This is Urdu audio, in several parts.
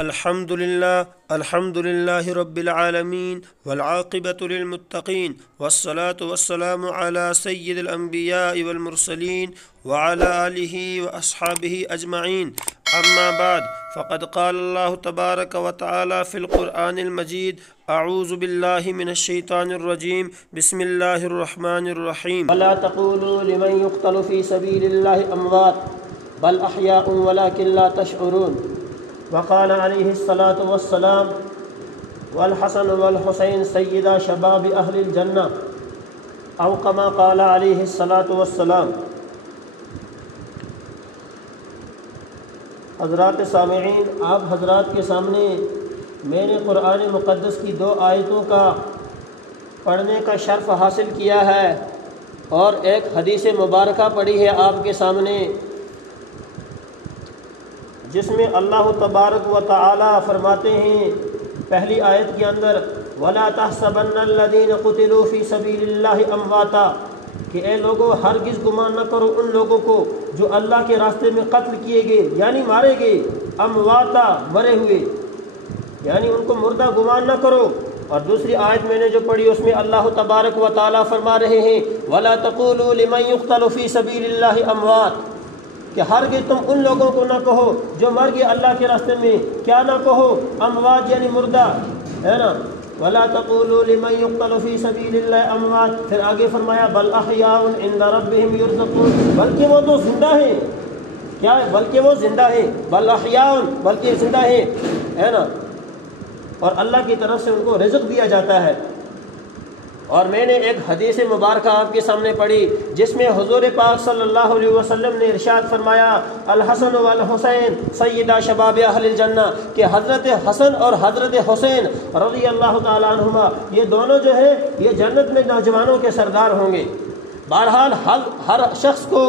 الحمد لله رب العالمين والعاقبة للمتقين والصلاة والسلام على سيد الأنبياء والمرسلين وعلى آله وأصحابه أجمعين. أما بعد، فقد قال الله تبارك وتعالى في القرآن المجيد: أعوذ بالله من الشيطان الرجيم، بسم الله الرحمن الرحيم. ولا تقولوا لمن يقتل في سبيل الله أموات بل أحياء ولكن لا تشعرون. وقال عليه الصلاة والسلام: والحسن والحسين سيدا شباب أهل الجنة، أو كما قال عليه الصلاة والسلام. حضرات سامعین، آپ حضرات کے سامنے میں نے قرآن مقدس کی 2 آیتوں کا پڑھنے کا شرف حاصل کیا ہے اور ایک حدیث مبارکہ پڑھی ہے آپ کے سامنے، جس میں اللہ تبارک و تعالی فرماتے ہیں پہلی آیت کے اندر: وَلَا تَحْسَبَنَّ الَّذِينَ قُتِلُوا فِي سَبِيلِ اللَّهِ أَمْوَاتًا، کہ اے لوگو ہرگز گمان نہ کرو ان لوگوں کو جو اللہ کے راستے میں قتل کیے گئے یعنی مارے گئے، امواتا مرے ہوئے، یعنی ان کو مردہ گمان نہ کرو. اور دوسری آیت میں نے جو پڑھی اس میں اللہ تبارک و تعالی فرما رہے ہیں: وَلَا تَقُولُوا لِمَن يُقْتَلُ فِي سَبِيلِ اللَّهِ أَمْوَاتًا، کہ ہرگز تم ان لوگوں کو نہ کہو جو مر گئے اللہ کے راستے میں، کیا نہ کہو؟ اموات یعنی مردہ، ہے نا. وَلَا تَقُولُوا لِمَن يُقْتَلُ فِي سَبِيلِ اللَّهِ أَمْوَاتًا، پھر آگے فرمایا: بَلْ أَحْيَاءٌ عِندَ رَبِّهِمْ يُرْزَقُونَ، بلکہ وہ تو زندہ ہیں. کیا ہے؟ بلکہ وہ زندہ ہیں. بَلْ أَحْيَاءٌ، بلکہ زندہ ہیں، ہے نا. اور اللہ کی طرف سے ان کو رزق دیا جاتا ہے. اور میں نے ایک حدیث مبارکہ آپ کے سامنے پڑھی جس میں حضور پاک صلی اللہ علیہ وسلم نے ارشاد فرمایا: الحسن والحسین سیدا شباب اہل الجنہ، کہ حضرت حسن اور حضرت حسین رضی اللہ تعالیٰ عنہما یہ دونوں جو ہے یہ جنت میں نوجوانوں کے سردار ہوں گے. بہرحال ہر شخص کو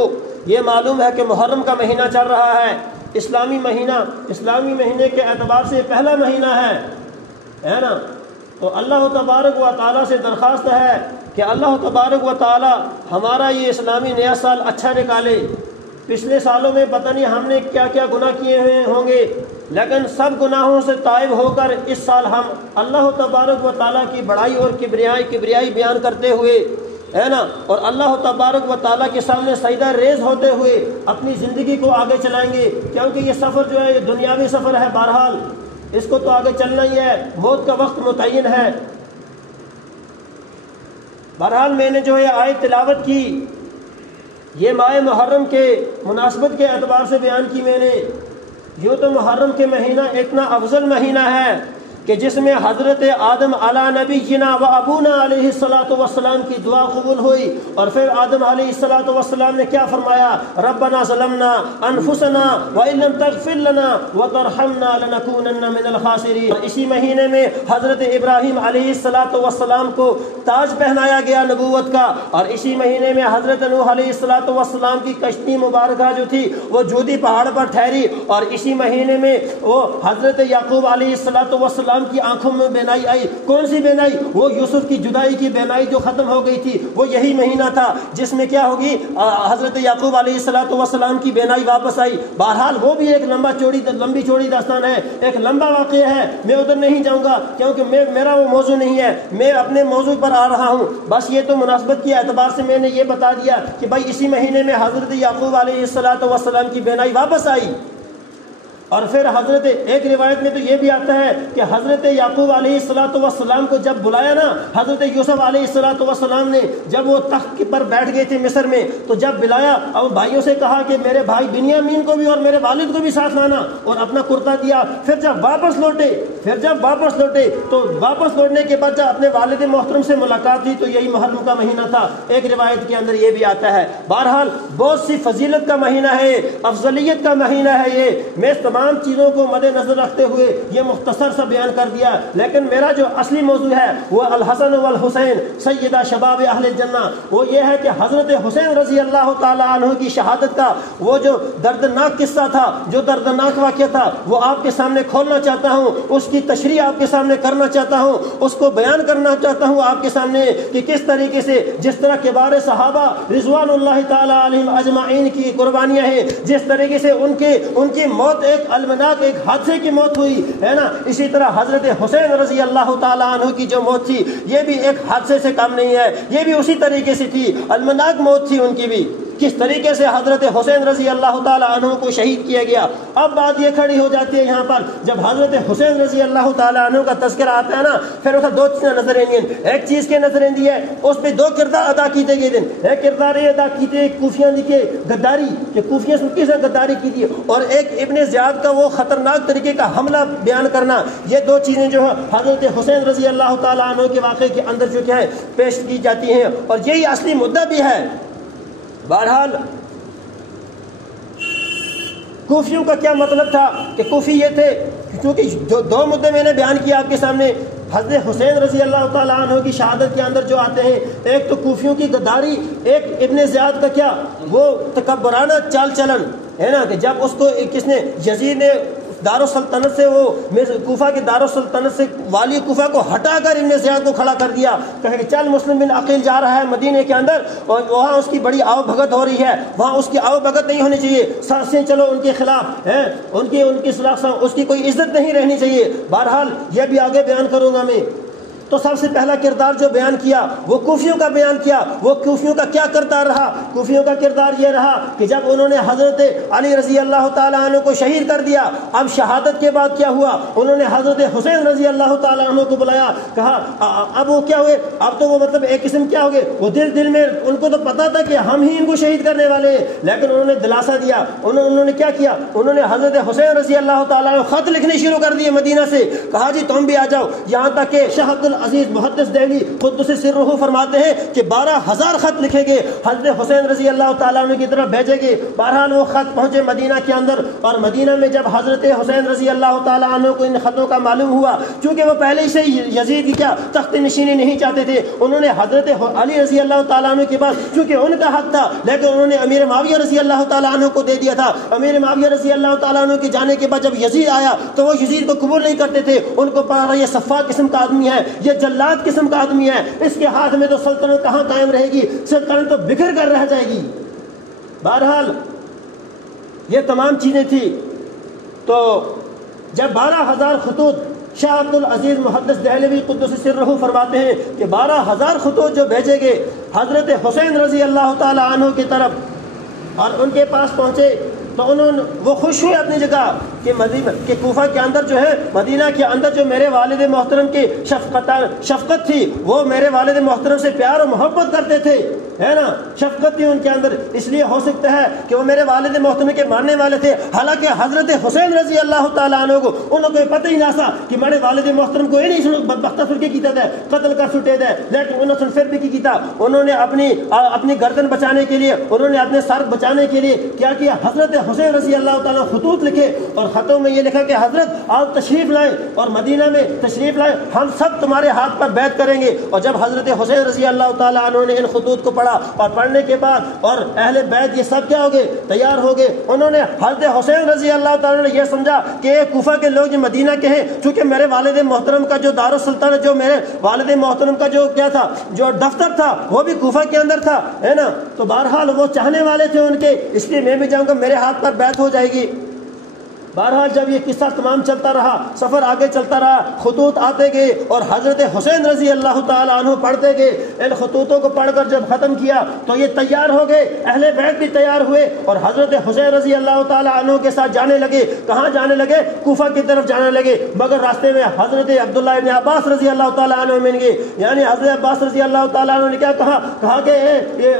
یہ معلوم ہے کہ محرم کا مہینہ چل رہا ہے، اسلامی مہینہ، اسلامی مہینے کے اعتبار سے پہلا مہینہ ہے نا. تو اللہ تبارک و تعالیٰ سے درخواست ہے کہ اللہ تبارک و تعالیٰ ہمارا یہ اسلامی نیا سال اچھا نکالے. پچھلے سالوں میں پتہ نہیں ہم نے کیا کیا گناہ کیے ہوئے ہوں گے، لیکن سب گناہوں سے تائب ہو کر اس سال ہم اللہ تبارک و تعالیٰ کی بڑائی اور کبریائی بیان کرتے ہوئے، ہے نا، اور اللہ تبارک و تعالیٰ کے سامنے سجدہ ریز ہوتے ہوئے اپنی زندگی کو آگے چلائیں گے، کیونکہ یہ سفر جو ہے یہ دنیاوی سفر ہے. بہرحال اس کو تو آگے چلنا ہی ہے، موت کا وقت متعین ہے. بہرحال میں نے جو ہے آیت تلاوت کی، یہ ماہ محرم کے مناسبت کے اعتبار سے بیان کی میں نے. یوں تو محرم کے مہینہ اتنا افضل مہینہ ہے کہ جس میں حضرت آدم علی نبینا و ابونا علیہ الصلاۃ والسلام کی دعا قبول ہوئی. اور پھر آدم علیہ الصلاۃ والسلام نے کیا فرمایا؟ ربنا ظلمنا انفسنا وان لم تغفر لنا وترحمنا لنکونن من الخاسرین. اسی مہینے میں حضرت ابراہیم علیہ الصلاۃ والسلام کو تاج پہنایا گیا نبوت کا. اور اسی مہینے میں حضرت نوح علیہ الصلاۃ والسلام کی کشتی مبارکہ جو تھی وہ جودی پہاڑ پر ٹھہری. اور اسی مہینے میں وہ حضرت یعقوب علیہ الصلاۃ والسلام کی آنکھوں میں بینائی آئی. کون سی بینائی؟ وہ یوسف کی جدائی کی بینائی جو ختم ہو گئی تھی. وہ یہی مہینہ تھا جس میں کیا ہوگی؟ حضرت یعقوب علیہ الصلاۃ والسلام کی بینائی واپس آئی. بہرحال وہ بھی ایک لمبی چوڑی داستان ہے، ایک لمبا واقعہ ہے. میں ادھر نہیں جاؤں گا کیونکہ میرا وہ موضوع نہیں ہے، میں اپنے موضوع پر آ رہا ہوں. بس یہ تو مناسبت کے اعتبار سے میں نے یہ بتا دیا کہ بھائی اسی مہینے میں حضرت یعقوب علیہ الصلاۃ والسلام کی بینائی واپس آئی. اور پھر حضرت ایک روایت میں تو یہ بھی آتا ہے کہ حضرت یعقوب علیہ الصلاۃ والسلام کو جب بلایا نا حضرت یوسف علیہ الصلاۃ والسلام نے، جب وہ تخت پر بیٹھ گئے تھے مصر میں، تو جب بلایا اور بھائیوں سے کہا کہ میرے بھائی بنیامین کو بھی اور میرے والد کو بھی ساتھ لانا، اور اپنا کرتا دیا. پھر جب واپس لوٹے تو واپس لوٹنے کے بعد جب اپنے والد محترم سے ملاقات ہوئی تو یہی محرم کا مہینہ تھا. ایک روایت کے اندر یہ بھی آتا ہے. بہرحال بہت سی فضیلت کا مہینہ ہے، افضلیت کا مہینہ ہے. یہ میں تمام چیزوں کو مد نظر رکھتے ہوئے یہ مختصر سا بیان کر دیا، لیکن میرا جو اصلی موضوع ہے وہ الحسن والحسین سیدہ شباب اہل الجنہ، وہ یہ ہے کہ حضرت حسین رضی اللہ تعالی عنہ کی شہادت کا وہ جو دردناک قصہ تھا، جو دردناک واقعہ تھا، وہ آپ کے سامنے کھولنا چاہتا ہوں، اس کی تشریح آپ کے سامنے کرنا چاہتا ہوں، اس کو بیان کرنا چاہتا ہوں آپ کے سامنے کہ کس طریقے سے جس طرح کبار صحابہ رضوان اللہ تعالی علیہم اجمعین کی قربانیاں ہیں، جس طریقے سے ان کی موت ایک المناک ایک حادثے کی موت ہوئی ہے نا، اسی طرح حضرت حسین رضی اللہ تعالیٰ عنہ کی جو موت تھی یہ بھی ایک حادثے سے کم نہیں ہے، یہ بھی اسی طریقے سے تھی، المناک موت تھی ان کی بھی، کس طریقے سے حضرت حسین رضی اللہ تعالیٰ عنہ کو شہید کیا گیا۔ اب بات یہ کھڑی ہو جاتی ہے یہاں پر، جب حضرت حسین رضی اللہ تعالیٰ عنہ کا تذکرہ آتا ہے نا، پھر اس دو چیزیں نظر آئیں گی۔ ایک چیز کے نظر آندی ہے، اس پہ دو کردار ادا کیتے گئے دن، ایک کردار یہ ادا کیتے کوفیاں دی کے غداری کہ کوفیاں سے کس نے غداری کی تھی، اور ایک ابن زیاد کا وہ خطرناک طریقے کا حملہ بیان کرنا، یہ دو چیزیں جو ہے حضرت حسین رضی اللہ تعالیٰ عنہ کے واقعے کے اندر جو کیا ہے پیش کی جاتی ہیں، اور یہی اصلی مدعا بھی ہے۔ بہرحال کوفیوں کا کیا مطلب تھا کہ کوفی یہ تھے، کیونکہ جو دو مدعے میں نے بیان کیا آپ کے سامنے، حضرت حسین رضی اللہ تعالیٰ عنہ کی شہادت کے اندر جو آتے ہیں، ایک تو کوفیوں کی غداری، ایک ابن زیاد کا کیا وہ تکبرانہ چال چلن ہے نا، کہ جب اس کو کس نے یزید نے دارالسلطنت سے وہ کوفہ کے دارالسلطنت سے والی کوفہ کو ہٹا کر ابن زیاد کو کھڑا کر دیا، کہا کہ چل مسلم بن عقیل جا رہا ہے مدینے کے اندر اور وہاں اس کی بڑی آؤ بھگت ہو رہی ہے، وہاں اس کی آؤ بھگت نہیں ہونی چاہیے، سانسیں چلو ان کے خلاف ہیں، ان کی سلاخ اس کی کوئی عزت نہیں رہنی چاہیے۔ بہرحال یہ بھی آگے بیان کروں گا میں۔ تو سب سے پہلا کردار جو بیان کیا وہ کوفیوں کا بیان کیا، وہ کوفیوں کا کیا کردار رہا؟ کوفیوں کا کردار یہ رہا کہ جب انہوں نے حضرت علی رضی اللہ تعالیٰ عنہ کو شہید کر دیا، اب شہادت کے بعد کیا ہوا، انہوں نے حضرت حسین رضی اللہ تعالیٰ عنہ کو بلایا، کہا اب وہ کیا ہوئے، اب تو وہ مطلب ایک قسم کیا ہو گئے، وہ دل میں ان کو تو پتا تھا کہ ہم ہی ان کو شہید کرنے والے ہیں، لیکن انہوں نے دلاسا دیا، انہوں نے کیا کیا، انہوں نے حضرت حسین رضی اللہ تعالیٰ عنہ خط لکھنے شروع کر دیے مدینہ سے، کہا جی تم بھی آ جاؤ، یہاں تک کہ شیخ عبدالعزیز محدث دہلوی قدس سرہ فرماتے ہیں کہ 12,000 خط لکھے گئے حضرت حسین رضی اللہ تعالیٰ عنہ کی طرف بھیجے گئے۔ بہرحال وہ خط پہنچے مدینہ کے اندر، اور مدینہ میں جب حضرت حسین رضی اللہ تعالیٰ عنہ کو ان خطوں کا معلوم ہوا، چونکہ وہ پہلے سے یزید کی کیا تخت نشینی نہیں چاہتے تھے، انہوں نے حضرت علی رضی اللہ تعالیٰ عنہ کے پاس، چونکہ ان کا حق تھا، لیکن انہوں نے امیر معاویہ رضی اللہ تعالیٰ عنہ کو دے دیا تھا۔ امیر معاویہ رضی اللہ تعالیٰ عنہ کے جانے کے بعد جب یزید آیا تو وہ یزید کو قبول نہیں کرتے تھے، ان کو پڑھا یہ صفا قسم کا آدمی ہے، یہ جلاد قسم کا آدمی ہے، اس کے ہاتھ میں تو سلطنت کہاں قائم رہے گی، سلطنت تو بکھر کر رہ جائے گی۔ بہرحال یہ تمام چیزیں تھی۔ تو جب 12,000 خطوط، شاہ عبدالعزیز محدث دہلوی قدس سرہ فرماتے ہیں کہ 12,000 خطوط جو بھیجے گئے حضرت حسین رضی اللہ تعالی عنہ کی طرف اور ان کے پاس پہنچے، تو وہ خوش ہوئے اپنی جگہ کہ کوفہ کے اندر جو ہے، مدینہ کے اندر جو میرے والد محترم کی شفقت تھی، وہ میرے والد محترم سے پیار و محبت کرتے تھے، ہے نا، شفقت تھی ان کے اندر، اس لیے ہو سکتا ہے کہ وہ میرے والد محترم کے ماننے والے تھے۔ حالانکہ حضرت حسین رضی اللہ تعالیٰ عنہ کو انہوں کو پتہ ہی نہ تھا کہ میرے والد محترم کو یہ نہیں سن بدبختہ سن کے کیتا تھا، قتل کر سٹے تھے، لیکن انہوں نے پھر بھی کیتا، انہوں نے اپنی گردن بچانے کے لیے، انہوں نے اپنے سر بچانے کے لیے کیا کیا، حضرت حسین رضی اللہ تعالیٰ خطوط لکھے، اور خطوں میں یہ لکھا کہ حضرت آپ تشریف لائیں اور مدینہ میں تشریف لائیں، ہم سب تمہارے ہاتھ پر بیعت کریں گے۔ اور جب حضرت حسین رضی اللہ تعالیٰ عنہ نے ان خطوط کو پڑھا، اور پڑھنے کے بعد اور اہل بیت یہ سب کیا ہو گئے، تیار ہو گئے، انہوں نے حضرت حسین رضی اللہ تعالیٰ نے یہ سمجھا کہ کوفہ کے لوگ جو مدینہ کے ہیں، چونکہ میرے والد محترم کا جو دارالسلطنت، جو میرے والد محترم کا جو کیا تھا، جو دفتر تھا، وہ بھی کوفہ کے اندر تھا، ہے نا، تو بہرحال وہ چاہنے والے تھے ان کے، اس لیے میں بھی جاؤں گا، میرے ہاتھ پر بیعت ہو جائے گی۔ بہرحال جب یہ قصہ تمام چلتا رہا، سفر آگے چلتا رہا، خطوط آتے گئے اور حضرت حسین رضی اللہ تعالیٰ عنہ پڑھتے گئے۔ ان خطوطوں کو پڑھ کر جب ختم کیا تو یہ تیار ہو گئے، اہل بیت بھی تیار ہوئے اور حضرت حسین رضی اللہ تعالیٰ عنہ کے ساتھ جانے لگے۔ کہاں جانے لگے؟ کوفہ کی طرف جانے لگے، مگر راستے میں حضرت عبداللہ ابن عباس رضی اللہ تعالیٰ عنہ مل گئے۔ یعنی حضرت عباس رضی اللہ تعالیٰ عنہ نے کیا کہا کہ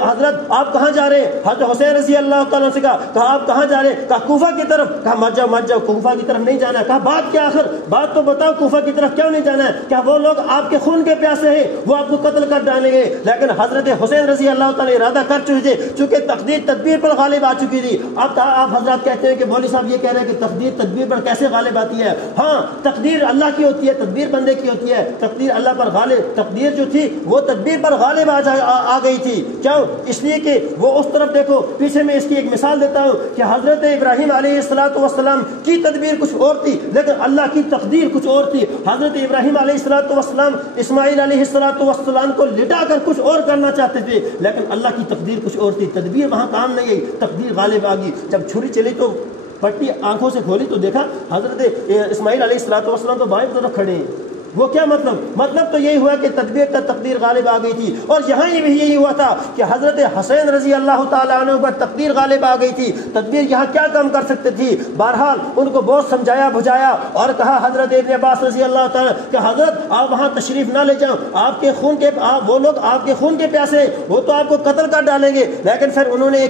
حضرت آپ کہاں جا رہے ہیں؟ حضرت حسین رضی اللہ تعالیٰ عنہ سے کہا آپ کہاں جا رہے ہیں؟ کہا کوفہ کی طرف۔ کہا مت جاؤ، کوفہ کی طرف نہیں جانا ہے۔ کہا بات کیا آخر؟ بات تو بتاؤ، کوفہ کی طرف کیوں نہیں جانا ہے؟ کیا وہ لوگ آپ کے خون کے پیاسے ہیں، وہ آپ کو قتل کر ڈالیں گے؟ لیکن حضرت حسین رضی اللہ تعالیٰ ارادہ کر چکے تھے، چونکہ تقدیر تدبیر پر غالب آ چکی تھی۔ اب آپ حضرات کہتے ہیں کہ مولوی صاحب یہ کہہ رہے ہیں کہ تقدیر تدبیر پر کیسے غالب آتی ہے؟ ہاں، تقدیر اللہ کی ہوتی ہے، تدبیر بندے کی ہوتی ہے۔ تقدیر اللہ پر غالب، تقدیر جو تھی وہ تدبیر پر غالب آ گئی تھی۔ کیوں؟ اس لیے کہ وہ اس طرف دیکھو، پیچھے میں اس کی ایک مثال دیتا ہوں کہ حضرت ابراہیم علیہ السلام کی تدبیر کچھ اور تھی، لیکن اللہ کی تقدیر کچھ اور تھی۔ حضرت ابراہیم علیہ السلام اسماعیل علیہ السلام کو لٹا کر کچھ اور کرنا چاہتے تھے، لیکن اللہ کی تقدیر کچھ اور تھی، تدبیر وہاں کام نہیں آئی، تقدیر غالب آ گئی۔ جب چھری چلی تو پٹی آنکھوں سے کھولی تو دیکھا حضرت اسماعیل علیہ السلام تو بائیں طرف کھڑے ہیں۔ وہ کیا مطلب تو یہی ہوا کہ تدبیر کا تقدیر غالب آ گئی تھی، اور یہاں یہ بھی یہی ہوا تھا کہ حضرت حسین رضی اللہ تعالیٰ عنہ پر تقدیر غالب آ گئی تھی۔ تدبیر یہاں کیا کام کر سکتے تھی؟ بہرحال ان کو بہت سمجھایا بجھایا اور کہا حضرت ابن عباس رضی اللہ تعالیٰ کہ حضرت آپ وہاں تشریف نہ لے جاؤ، آپ کے خون کے وہ لوگ آپ کے خون کے پیاسے، وہ تو آپ کو قتل کر ڈالیں گے۔ لیکن پھر انہوں نے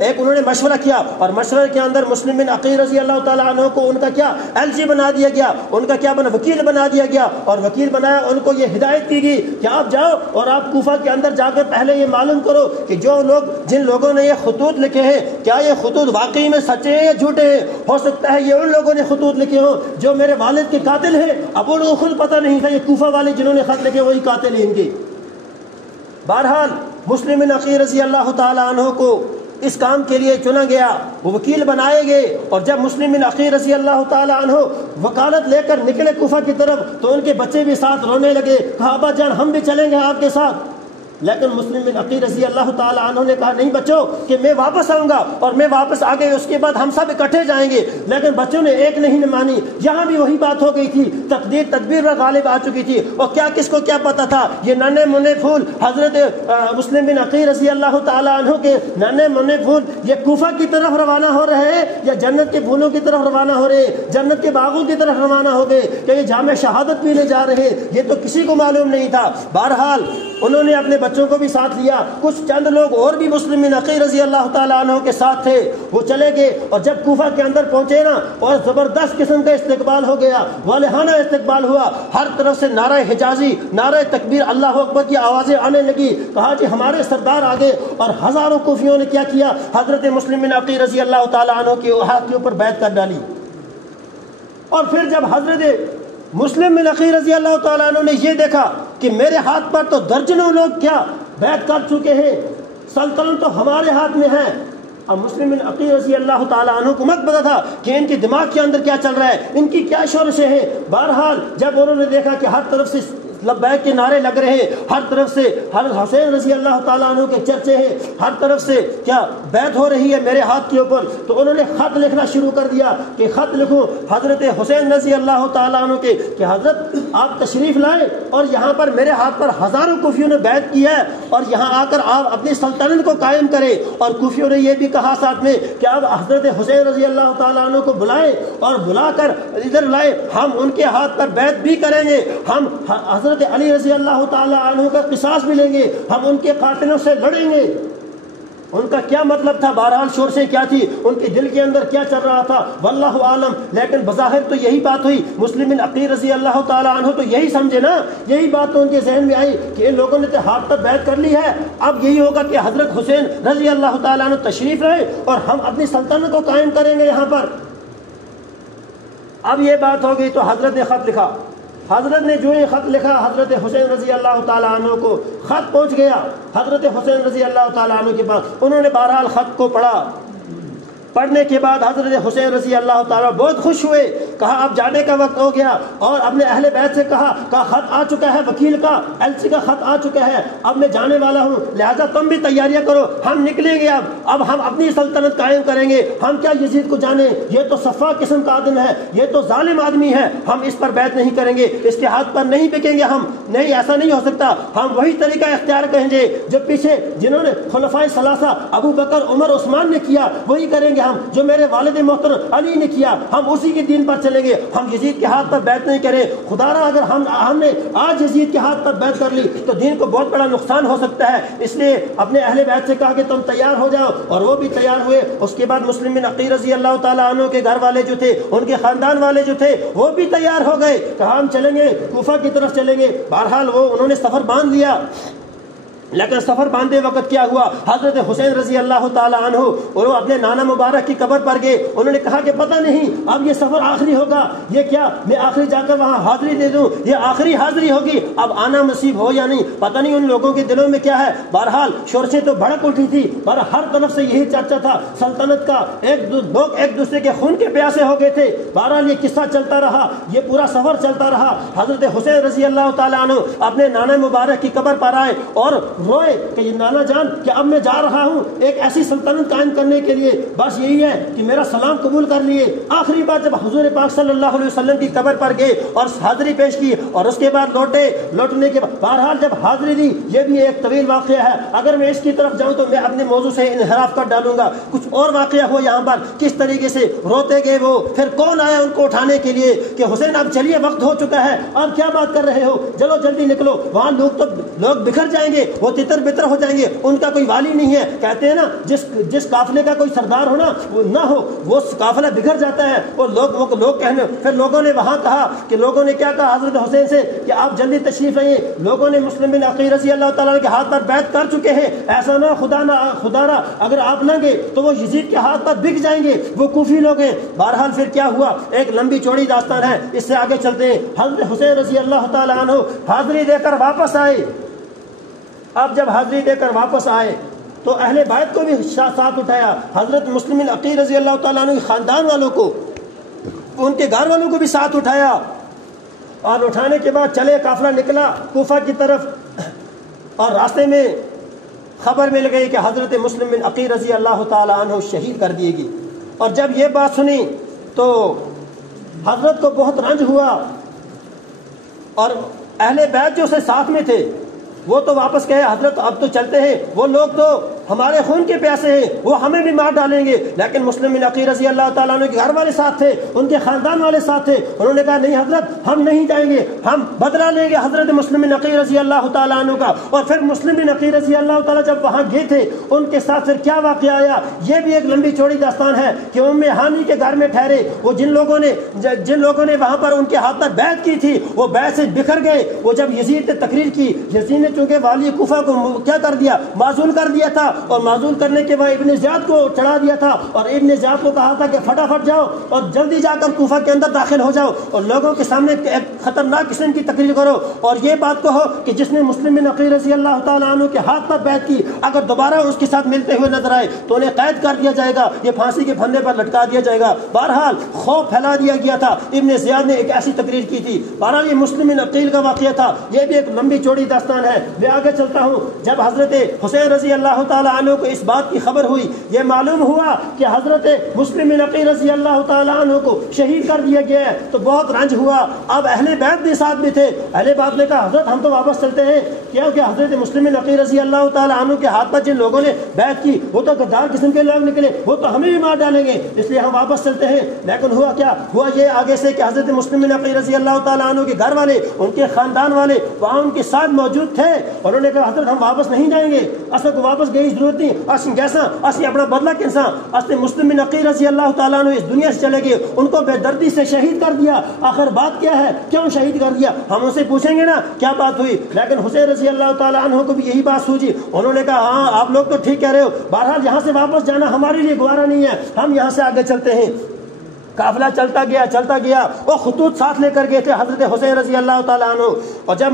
انہوں نے مشورہ کیا، اور مشورے کے اندر مسلم بن عقیل رضی اللہ تعالیٰ عنہ کو ان کا کیا LG بنا دیا گیا، ان کا کیا وکیل بنا دیا گیا، اور وکیل بنایا۔ ان کو یہ ہدایت کی گئی کہ آپ جاؤ اور آپ کوفہ کے اندر جا کر پہلے یہ معلوم کرو کہ جن لوگوں نے یہ خطوط لکھے ہیں کیا یہ خطوط واقعی میں سچے ہیں یا جھوٹے ہیں۔ ہو سکتا ہے یہ ان لوگوں نے خطوط لکھے ہوں جو میرے والد کے قاتل ہیں، اب ان کو خود پتہ نہیں تھا یہ کوفہ والے جنہوں نے خط لکھے وہی قاتل ہیں ان کے۔ بہرحال مسلم بن عقیل رضی اللہ تعالیٰ عنہ کو اس کام کے لیے چنا گیا، وہ وکیل بنائے گئے، اور جب مسلم بن عقیل رضی اللہ تعالیٰ عنہ وکالت لے کر نکلے کوفہ کی طرف تو ان کے بچے بھی ساتھ رونے لگے، کہا ابا جان ہم بھی چلیں گے آپ کے ساتھ۔ لیکن مسلم بن عقیل رضی اللہ تعالیٰ عنہ نے کہا نہیں بچوں کہ میں واپس آؤں گا، اور میں واپس آ گئے اس کے بعد ہم سب اکٹھے جائیں گے۔ لیکن بچوں نے ایک نہیں مانی، یہاں بھی وہی بات ہو گئی تھی، تدبیر غالب آ چکی تھی، اور کس کو کیا پتا تھا یہ ننھے منھے پھول حضرت مسلم بن عقیل رضی اللہ تعالیٰ عنہ کے ننھے منھے پھول یہ کوفہ کی طرف روانہ ہو رہے ہیں یا جنت کے پھولوں کی طرف روانہ ہو رہے ہیں، جنت کے باغوں کی طرف روانہ ہو گئے کہ یہ جام شہادت پینے جا رہے ہیں، یہ تو کسی کو معلوم نہیں تھا۔ بہرحال انہوں نے اپنے بچوں کو بھی ساتھ لیا، کچھ چند لوگ اور بھی مسلم بن عقیل رضی اللہ تعالیٰ عنہ کے ساتھ تھے، وہ چلے گئے، اور جب کوفہ کے اندر پہنچے نا اور زبردست قسم کا استقبال ہو گیا، والہانہ استقبال ہوا، ہر طرف سے نعرہ حجازی، نعرہ تکبیر، اللہ اکبر کی آوازیں آنے لگی، کہا جی ہمارے سردار آگے، اور ہزاروں کوفیوں نے کیا کیا، حضرت مسلم بن عقیل رضی اللہ تعالیٰ عنہ کے ہاتھ کے اوپر بیعت کر ڈالی۔ اور پھر جب حضرت مسلم بن عقیل رضی اللہ تعالیٰ عنہ نے یہ دیکھا کہ میرے ہاتھ پر تو درجنوں لوگ کیا بیعت کر چکے ہیں، سلطنت تو ہمارے ہاتھ میں ہے۔ اب مسلم بن عقیل رضی اللہ تعالیٰ عنہ کو مت پتا تھا کہ ان کے دماغ کے اندر کیا چل رہا ہے، ان کی کیا شورشیں ہیں۔ بہرحال جب انہوں نے دیکھا کہ ہر طرف سے لبیک کے نعرے لگ رہے ہیں، ہر طرف سے حضرت حسین رضی اللہ تعالیٰ عنہ کے چرچے ہیں، ہر طرف سے کیا بیعت ہو رہی ہے میرے ہاتھ کے اوپر، تو انہوں نے خط لکھنا شروع کر دیا کہ خط لکھوں حضرت حسین رضی اللہ تعالیٰ عنہ کے کہ حضرت آپ تشریف لائے اور یہاں پر میرے ہاتھ پر ہزاروں کوفیوں نے بیعت کی ہے، اور یہاں آ کر آپ اپنی سلطنت کو قائم کریں۔ اور کوفیوں نے یہ بھی کہا ساتھ میں کہ آپ حضرت حسین رضی اللہ تعالیٰ عنہ کو بلائیں اور بلا کر ادھر لائے، ہم ان کے ہاتھ پر بیعت بھی کریں گے، ہم حضرت علی رضی اللہ تعالیٰ عنہ کا قصاص بھی لیں گے، ہم ان کے قاتلوں سے لڑیں گے۔ ان کا کیا مطلب تھا، بہرحال شورشیں کیا تھی، ان کے دل کے اندر کیا چل رہا تھا واللہ عالم، لیکن بظاہر تو یہی بات ہوئی۔ مسلم بن عقیل رضی اللہ تعالیٰ عنہ تو یہی سمجھے نا، یہی بات تو ان کے ذہن میں آئی کہ ان لوگوں نے تو ہاتھ پر بیعت کر لی ہے، اب یہی ہوگا کہ حضرت حسین رضی اللہ تعالیٰ عنہ تشریف رہے اور ہم اپنی سلطنت کو قائم کریں گے یہاں پر۔ اب یہ بات ہو گئی تو حضرت نے خط لکھا، حضرت نے جو یہ خط لکھا حضرت حسین رضی اللہ تعالیٰ عنہ کو خط پہنچ گیا حضرت حسین رضی اللہ تعالیٰ عنہ کے پاس، انہوں نے بہرحال خط کو پڑھا، پڑھنے کے بعد حضرت حسین رضی اللہ تعالیٰ بہت خوش ہوئے، کہا اب جانے کا وقت ہو گیا، اور اپنے اہل بیت سے کہا خط آ چکا ہے، وکیل کا LC کا خط آ چکا ہے، اب میں جانے والا ہوں، لہذا تم بھی تیاریاں کرو، ہم نکلیں گے، اب ہم اپنی سلطنت قائم کریں گے، ہم کیا یزید کو جانے، یہ تو صفا قسم کا آدم ہے، یہ تو ظالم آدمی ہے، ہم اس پر بیعت نہیں کریں گے، اس کے ہاتھ پر نہیں بکیں گے، ہم نہیں، ایسا نہیں ہو سکتا، ہم وہی طریقہ اختیار کریں گے جو پیچھے جنہوں نے خلفائے ثلاثہ ابو بکر عمر عثمان نے کیا وہی کریں گے، ہم جو میرے والد محترم علی نے کیا ہم اسی کے دین پر چلیں گے، ہم یزید کے ہاتھ پر بیعت نہیں کریں، خدا را اگر ہم نے آج یزید کے ہاتھ پر بیعت کر لی تو دین کو بہت بڑا نقصان ہو سکتا ہے، اس لیے اپنے اہل بیت سے کہا کہ تم تیار ہو جاؤ، اور وہ بھی تیار ہوئے۔ اس کے بعد مسلم بن عقیل رضی اللہ تعالیٰ عنہ کے گھر والے جو تھے، ان کے خاندان والے جو تھے، وہ بھی تیار ہو گئے، کہا ہم چلیں گے کوفہ کی طرف چلیں گے۔ بہرحال انہوں نے سفر باندھ لیا، لیکن سفر باندھے وقت کیا ہوا، حضرت حسین رضی اللہ تعالیٰ عنہ اور وہ اپنے نانا مبارک کی قبر پر گئے، انہوں نے کہا کہ پتہ نہیں اب یہ سفر آخری ہوگا، یہ کیا میں آخری جا کر وہاں حاضری دے دوں، یہ آخری حاضری ہوگی، اب آنا نصیب ہو یا نہیں، پتہ نہیں ان لوگوں کے دلوں میں کیا ہے۔ بہرحال شورشیں تو بھڑک اٹھی تھی، پر ہر طرف سے یہی چرچا تھا سلطنت کا، لوگ ایک دوسرے کے خون کے پیاسے ہو گئے تھے۔ بہرحال یہ قصہ چلتا رہا، یہ پورا سفر چلتا رہا، حضرت حسین رضی اللہ تعالیٰ عنہ اپنے نانا مبارک کی قبر پر آئے اور روئے کہ یہ نانا جان کہ اب میں جا رہا ہوں ایک ایسی سلطنت قائم کرنے کے لیے، بس یہی ہے کہ میرا سلام قبول کر لیے۔ آخری بار جب حضور پاک صلی اللہ علیہ وسلم کی قبر پر گئے اور حاضری پیش کی اور اس کے بعد لوٹنے کے بعد بہرحال جب حاضری دی، یہ بھی ایک طویل واقعہ ہے، اگر میں اس کی طرف جاؤں تو میں اپنے موضوع سے انحراف کر ڈالوں گا۔ کچھ اور واقعہ ہو یہاں پر، کس طریقے سے روتے گئے وہ، پھر کون آیا ان کو اٹھانے کے لیے کہ حسین اب چلیے وقت ہو چکا ہے، اب کیا بات کر رہے ہو، چلو جلدی نکلو، وہاں لوگ بکھر جائیں گے، وہ تتر بتر ہو جائیں گے، ان کا کوئی والی نہیں ہے۔ کہتے ہیں نا جس قافلے کا کوئی سردار ہونا وہ نہ ہو وہ قافلہ بگڑ جاتا ہے۔ وہ لوگ کہنے، پھر لوگوں نے وہاں کہا کہ لوگوں نے کیا کہا حضرت حسین سے کہ آپ جلدی تشریف لائیے۔ لوگوں نے مسلم بن عقیل رضی اللہ تعالیٰ کے ہاتھ پر بیعت کر چکے ہیں، ایسا نہ خدا را اگر آپ نہ گئے تو وہ یزید کے ہاتھ پر بک جائیں گے، وہ کوفی لوگ ہیں۔ بہرحال پھر کیا ہوا، ایک لمبی چوڑی داستان ہے، اس سے آگے چلتے ہیں۔ حضرت حسین رضی اللہ تعالیٰ عنہ حاضری دے کر واپس آئے۔ اب جب حاضری دے کر واپس آئے تو اہل بیت کو بھی ساتھ اٹھایا، حضرت مسلم بن عقیل رضی اللہ تعالیٰ عنہ کے خاندان والوں کو، ان کے گھر والوں کو بھی ساتھ اٹھایا، اور اٹھانے کے بعد چلے، قافلہ نکلا کوفہ کی طرف، اور راستے میں خبر مل گئی کہ حضرت مسلم بن عقیل رضی اللہ تعالیٰ عنہ شہید کر دیے گی۔ اور جب یہ بات سنی تو حضرت کو بہت رنج ہوا، اور اہل بیت جو سے ساتھ میں تھے وہ تو واپس کہے حضرت اب تو چلتے ہیں، وہ لوگ تو ہمارے خون کے پیاسے ہیں، وہ ہمیں بھی مار ڈالیں گے۔ لیکن مسلم بن عقیل رضی اللہ تعالیٰ عنہ کے گھر والے ساتھ تھے، ان کے خاندان والے ساتھ تھے، انہوں نے کہا نہیں حضرت ہم نہیں جائیں گے، ہم بدلہ لیں گے حضرت مسلم بن عقیل رضی اللہ تعالیٰ عنہ کا۔ اور پھر مسلم بن عقیل رضی اللہ تعالیٰ جب وہاں گئے تھے، ان کے ساتھ پھر کیا واقعہ آیا، یہ بھی ایک لمبی چوڑی داستان ہے کہ ام ہانی کے گھر میں ٹھہرے، وہ جن لوگوں نے وہاں پر ان کے ہاتھ پر بیعت کی تھی وہ بیعت سے بکھر گئے۔ وہ جب یزید نے تقریر کی، یزید نے چونکہ والی کوفہ کو کیا کر دیا، معزول کر دیا تھا، اور معزول کرنے کے بعد ابن زیاد کو چڑھا دیا تھا، اور ابن زیاد کو کہا تھا کہ فٹافٹ جاؤ اور جلدی جا کر کوفہ کے اندر داخل ہو جاؤ اور لوگوں کے سامنے ایک خطرناک قسم کی تقریر کرو، اور یہ بات کہو کہ جس نے مسلم بن عقیل رضی اللہ تعالیٰ عنہ کے ہاتھ پر بیعت کی اگر دوبارہ اس کے ساتھ ملتے ہوئے نظر آئے تو انہیں قید کر دیا جائے گا، یہ پھانسی کے پھندے پر لٹکا دیا جائے گا۔ بہرحال خوف پھیلا دیا گیا تھا، ابن زیاد نے ایک ایسی تقریر کی تھی۔ بہرحال یہ مسلم بن عقیل کا واقعہ تھا، یہ بھی ایک لمبی چوڑی داستان ہے۔ میں آگے چلتا ہوں۔ جب حضرت حسین رضی اللہ تعالیٰ عنہ کو اس بات کی خبر ہوئی، یہ معلوم ہوا کہ حضرت مسلم بن عقیل رضی اللہ تعالیٰ عنہ کو شہید کر دیا گیا ہے، تو بہت رنج ہوا۔ اب اہل بیت بھی ساتھ میں تھے، اہل بیت نے کہا حضرت ہم تو واپس چلتے ہیں، کیونکہ حضرت مسلم بن عقیل رضی اللہ تعالیٰ عنہ کے ہاتھ پر جن لوگوں نے بیعت کی وہ تو غدار قسم کے لوگ نکلے، وہ تو ہمیں بھی مار ڈالیں گے، اس لیے ہم واپس چلتے ہیں۔ لیکن ہوا کیا، ہوا یہ آگے سے کہ حضرت مسلم بن عقیل رضی اللہ تعالیٰ عنہ کے گھر والے، ان کے خاندان والے وہاں ان کے ساتھ موجود تھے، انہوں نے کہا حضرت ہم واپس نہیں جائیں گے، اصل کو واپس گئی ضرورت نہیں، اصل کیسا اصل اپنا بدلہ کیسا، اصل مسلم بن عقیل رضی اللہ تعالیٰ عنہ اس دنیا سے چلے گئے، ان کو بے دردی سے شہید کر دیا۔ آخر بات کیا ہے، کیوں شہید کر دیا، ہم ان سے پوچھیں گے نا کیا بات ہوئی۔ لیکن حسین رضی اللہ تعالیٰ عنہ کو بھی یہی بات سوچی، انہوں نے کہا ہاں آپ لوگ تو ٹھیک کہہ رہے ہو، بہرحال یہاں سے واپس جانا ہمارے لیے گوارا نہیں ہے، ہم یہاں سے آگے چلتے ہیں۔ قافلہ چلتا گیا، وہ خطوط ساتھ لے کر گئے تھے حضرت حسین رضی اللہ تعالیٰ عنہ، اور جب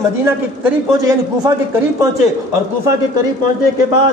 مدینہ کے قریب پہنچے، یعنی کوفہ کے قریب پہنچے، اور کوفہ کے قریب پہنچنے کے بعد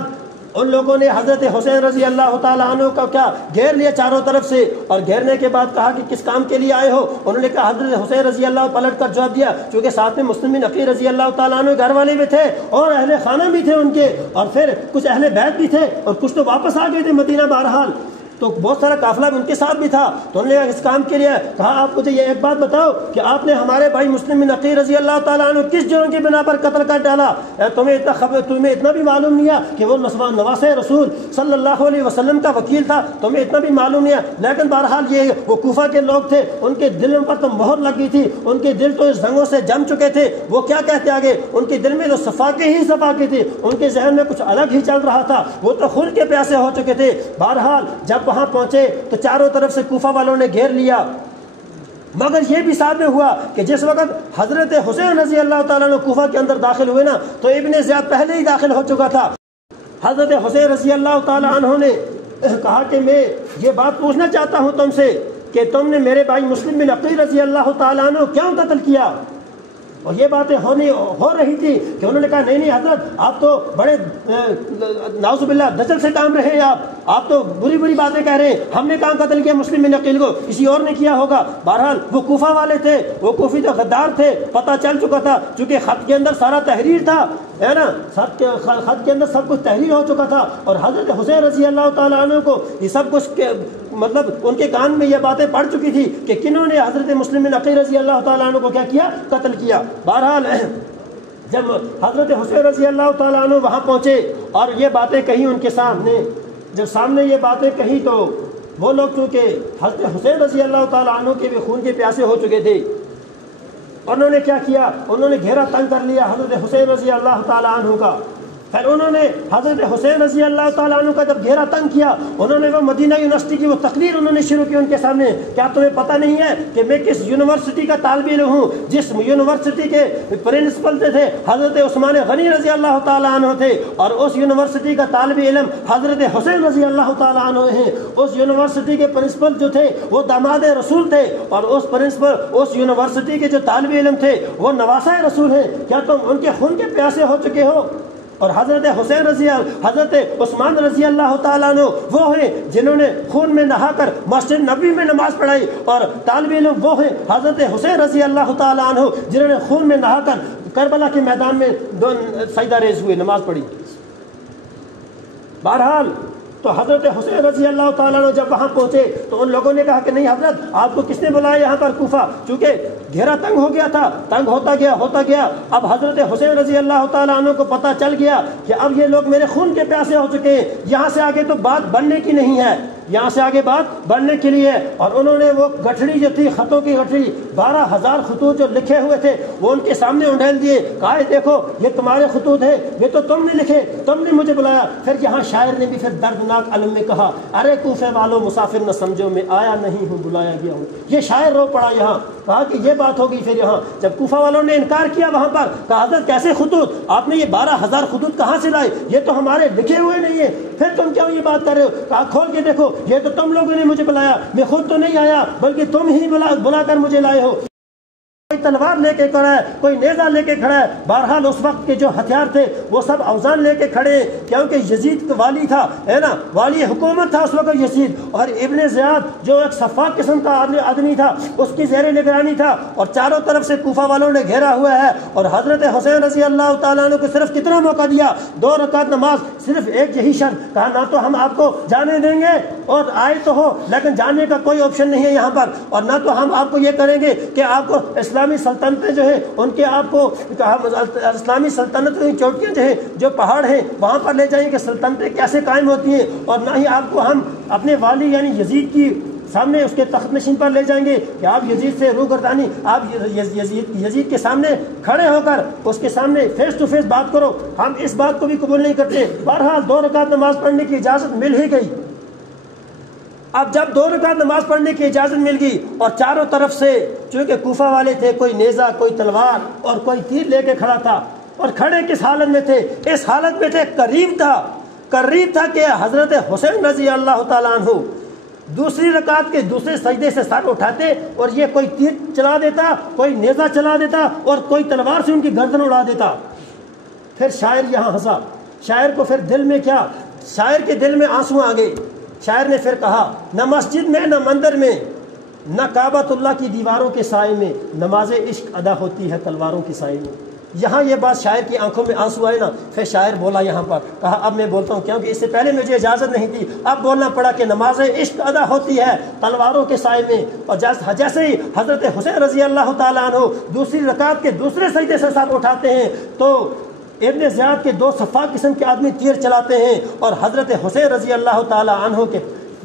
ان لوگوں نے حضرت حسین رضی اللہ تعالیٰ عنہ کا کیا گھیر لیا چاروں طرف سے، اور گھیرنے کے بعد کہا کہ کس کام کے لیے آئے ہو، انہوں نے کہا حضرت حسین رضی اللہ پلٹ کر جواب دیا، چونکہ ساتھ میں مسلم بن عقیل رضی اللہ تعالیٰ عنہ گھر والے بھی تھے اور اہل خانہ بھی تھے ان کے، اور پھر کچھ اہل بیت بھی تھے، اور کچھ تو واپس آ گئے تھے مدینہ۔ بہرحال تو بہت سارا قافلہ بھی ان کے ساتھ بھی تھا، تو انہوں نے اس کام کے لیے کہا آپ مجھے یہ ایک بات بتاؤ کہ آپ نے ہمارے بھائی مسلم بن عقیل رضی اللہ تعالیٰ عنہ کس جرم کی بنا پر قتل کر ڈالا، تمہیں اتنا بھی معلوم نہیں ہے کہ وہ نواسہ رسول صلی اللہ علیہ وسلم کا وکیل تھا، تمہیں اتنا بھی معلوم نہیں ہے۔ لیکن بہرحال یہ وہ کوفہ کے لوگ تھے، ان کے دلوں پر تو مہر لگی تھی، ان کے دل تو اس زنگوں سے جم چکے تھے، وہ کیا کہتے آگے، ان کے دل میں تو صفاقے ہی صفاقے تھے، ان کے ذہن میں کچھ الگ ہی چل رہا تھا، وہ تو خون کے پیاسے ہو چکے تھے۔ بہرحال جب وہاں پہنچے تو چاروں طرف سے کوفہ والوں نے گھیر لیا، مگر یہ بھی ساتھ میں ہوا کہ جس وقت حضرت حسین رضی اللہ تعالیٰ نے کوفہ کے اندر داخل ہوئے نا تو ابن زیاد پہلے ہی داخل ہو چکا تھا۔ حضرت حسین رضی اللہ تعالیٰ عنہ نے کہا کہ میں یہ بات پوچھنا چاہتا ہوں تم سے کہ تم نے میرے بھائی مسلم بن عقیل رضی اللہ تعالیٰ عنہ کیوں قتل کیا؟ اور یہ باتیں ہو رہی تھی کہ انہوں نے کہا نہیں حضرت آپ تو بڑے نعوذ باللہ دجل سے کام رہے ہیں، آپ تو بری بری باتیں کہہ رہے ہیں، ہم نے کہاں قتل کیا مسلم بن عقیل کو، کسی اور نے کیا ہوگا۔ بہرحال وہ کوفہ والے تھے، وہ کوفی جو غدار تھے، پتہ چل چکا تھا، چونکہ خط کے اندر سارا تحریر تھا، ہے نا، خط کے اندر سب کچھ تحریر ہو چکا تھا، اور حضرت حسین رضی اللہ تعالیٰ عنہ کو یہ سب کچھ مطلب ان کے کان میں یہ باتیں پڑ چکی تھی کہ کنہوں نے حضرت مسلم بن عقیل رضی اللہ تعالیٰ عنہ کو کیا کیا، قتل کیا۔ بہرحال جب حضرت حسین رضی اللہ تعالیٰ عنہ وہاں پہنچے اور یہ باتیں کہی ان کے سامنے، جب سامنے یہ باتیں کہی تو وہ لوگ چونکہ حضرت حسین رضی اللہ تعالیٰ عنہ کے بھی خون کے پیاسے ہو چکے تھے، انہوں نے کیا کیا، انہوں نے گھیرا تنگ کر لیا حضرت حسین رضی اللہ تعالیٰ عنہ کا۔ پھر انہوں نے حضرت حسین رضی اللہ تعالیٰ عنہ کا جب گھیرا تنگ کیا، انہوں نے وہ مدینہ یونیورسٹی کی وہ تقریر انہوں نے شروع کی ان کے سامنے، کیا تمہیں پتہ نہیں ہے کہ میں کس یونیورسٹی کا طالب علم ہوں، جس یونیورسٹی کے پرنسپل تھے حضرت عثمان غنی رضی اللہ تعالیٰ عنہ تھے، اور اس یونیورسٹی کا طالب علم حضرت حسین رضی اللہ تعالیٰ عنہ ہیں۔ اس یونیورسٹی کے پرنسپل جو تھے وہ داماد رسول تھے، اور اس یونیورسٹی کے جو طالب علم تھے وہ نواسہ رسول ہیں، کیا تم ان کے خون کے پیاسے ہو چکے ہو؟ اور حضرت عثمان رضی اللہ تعالیٰ عنہ وہ ہیں جنہوں نے خون میں نہا کر مسجد نبوی میں نماز پڑھائی، اور طالب علم وہ ہیں حضرت حسین رضی اللہ تعالیٰ عنہ جنہوں نے خون میں نہا کر کربلا کے میدان میں سجدہ ریز ہوئے، نماز پڑھی۔ بہرحال تو حضرت حسین رضی اللہ تعالیٰ عنہ جب وہاں پہنچے تو ان لوگوں نے کہا کہ نہیں حضرت آپ کو کس نے بلایا یہاں پر کوفہ، چونکہ گھیرا تنگ ہو گیا تھا، تنگ ہوتا گیا۔ اب حضرت حسین رضی اللہ تعالیٰ عنہ کو پتہ چل گیا کہ اب یہ لوگ میرے خون کے پیاسے ہو چکے ہیں، یہاں سے آگے تو بات بننے کی نہیں ہے، یہاں سے آگے بات بڑھنے کے لیے۔ اور انہوں نے وہ گٹھڑی جو تھی، خطوں کی گٹھڑی، 12,000 خطوط جو لکھے ہوئے تھے وہ ان کے سامنے انڈیل دیے، کہا دیکھو یہ تمہارے خطوط ہیں، یہ تو تم نے لکھے، تم نے مجھے بلایا۔ پھر یہاں شاعر نے بھی پھر دردناک الم میں کہا، ارے کوفے والوں مسافر نہ سمجھو میں آیا نہیں ہوں بلایا گیا ہوں۔ یہ شاعر رو پڑا یہاں، کہا کہ یہ بات ہوگی۔ پھر یہاں جب کوفہ والوں نے انکار کیا وہاں پر، کہا حضرت کیسے خطوط، آپ نے یہ 12,000 خطوط کہاں سے لائے، یہ تو ہمارے لکھے ہوئے نہیں ہیں، پھر تم کیوں یہ بات کر رہے ہو؟ کہا کھول کے دیکھو، یہ تو تم لوگوں نے مجھے بلایا، میں خود تو نہیں آیا بلکہ تم ہی بلا کر مجھے لائے ہو۔ کوئی تلوار لے کے کھڑا ہے، کوئی نیزہ لے کے کھڑا ہے۔ بہرحال اس وقت کے جو ہتھیار تھے وہ سب اوزان لے کے کھڑے ہیں، کیونکہ یزید کا والی تھا، ہے نا، والی حکومت تھا اس وقت یزید، اور ابن زیاد جو ایک صفاق قسم کا آدمی تھا اس کی زیر نگرانی تھا، اور چاروں طرف سے کوفہ والوں نے گھیرا ہوا ہے۔ اور حضرت حسین رضی اللہ تعالیٰ عنہ کو صرف کتنا موقع دیا، 2 رکعت نماز، صرف ایک یہی شرط، کہا نہ تو ہم آپ کو جانے دیں گے اور آئے تو ہو لیکن جانے کا کوئی آپشن نہیں ہے یہاں پر، اور نہ تو ہم آپ کو یہ کریں گے کہ آپ کو اسلامی سلطنتیں جو ہے ان کے آپ کو اسلامی سلطنت کی چوٹیاں جو ہے جو پہاڑ ہیں وہاں پر لے جائیں کہ سلطنتیں کیسے قائم ہوتی ہیں، اور نہ ہی آپ کو ہم اپنے والی یعنی یزید کی سامنے اس کے تخت نشین پر لے جائیں گے کہ آپ یزید سے روگردانی، آپ یزید کے سامنے کھڑے ہو کر اس کے سامنے فیس ٹو فیس بات کرو، ہم اس بات کو بھی قبول نہیں کرتے۔ بہرحال 2 رکعت نماز پڑھنے کی اجازت مل ہی گئی۔ اب جب 2 رکعت نماز پڑھنے کی اجازت مل گئی اور چاروں طرف سے چونکہ کوفہ والے تھے، کوئی نیزہ، کوئی تلوار اور کوئی تیر لے کے کھڑا تھا، اور کھڑے کس حالت میں تھے، اس حالت میں تھے قریب تھا کہ حضرت حسین رضی اللہ تعالیٰ عنہ دوسری رکعت کے دوسرے سجدے سے سر اٹھاتے اور یہ کوئی تیر چلا دیتا، کوئی نیزہ چلا دیتا اور کوئی تلوار سے ان کی گردن اڑا دیتا۔ پھر شاعر یہاں ہنسا، شاعر کو پھر دل میں کیا، شاعر کے دل میں آنسو آ گئے۔ شاعر نے پھر کہا، نہ مسجد میں نہ مندر میں نہ کعبۃ اللہ کی دیواروں کے سائے میں نماز عشق ادا ہوتی ہے تلواروں کے سائے میں۔ یہاں یہ بات شاعر کی آنکھوں میں آنسو آئے نا، پھر شاعر بولا یہاں پر، کہا اب میں بولتا ہوں کیونکہ اس سے پہلے مجھے اجازت نہیں تھی، اب بولنا پڑا کہ نماز عشق ادا ہوتی ہے تلواروں کے سائے میں۔ اور جیسے ہی حضرت حسین رضی اللہ تعالیٰ عنہ دوسری رکعت کے دوسرے سجدے سے سر اٹھاتے ہیں تو ابن زیاد کے 2 صفاق قسم کے آدمی تیر چلاتے ہیں اور حضرت حسین رضی اللہ تعالیٰ عنہ کے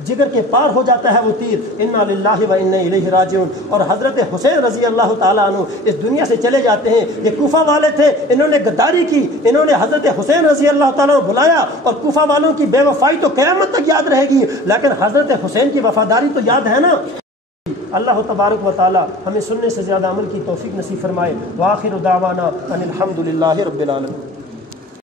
جگر کے پار ہو جاتا ہے وہ تیر، انا للہ و انا الیہ راجعون، اور حضرت حسین رضی اللہ تعالیٰ عنہ اس دنیا سے چلے جاتے ہیں۔ یہ کوفہ والے تھے، انہوں نے غداری کی، انہوں نے حضرت حسین رضی اللہ تعالیٰ عنہ بلایا، اور کوفہ والوں کی بے وفائی تو قیامت تک یاد رہے گی، لیکن حضرت حسین کی وفاداری تو یاد ہے نا۔ اللہ تبارک و تعالی ہمیں سننے سے زیادہ عمل کی توفیق نصیب فرمائے۔ وآخر دعوانا ان الحمد للہ رب العالمین۔